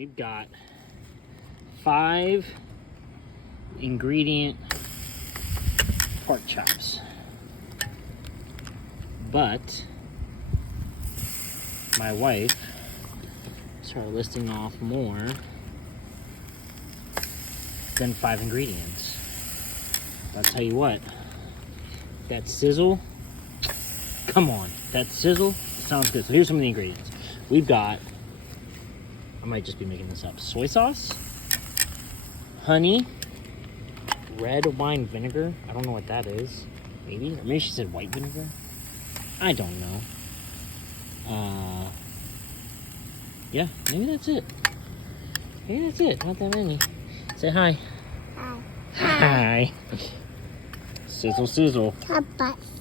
We've got 5 ingredient pork chops. But my wife started listing off more than 5 ingredients. I'll tell you what, that Sizzle, come on, that Sizzle sounds good. So here's some of the ingredients. We've got, I might just be making this up, soy sauce, honey, red wine vinegar. I don't know what that is. Maybe, or maybe she said white vinegar. I don't know. Yeah, maybe that's it. Maybe that's it. Not that many. Say hi. Hi. Hi. Sizzle, sizzle. Top bus.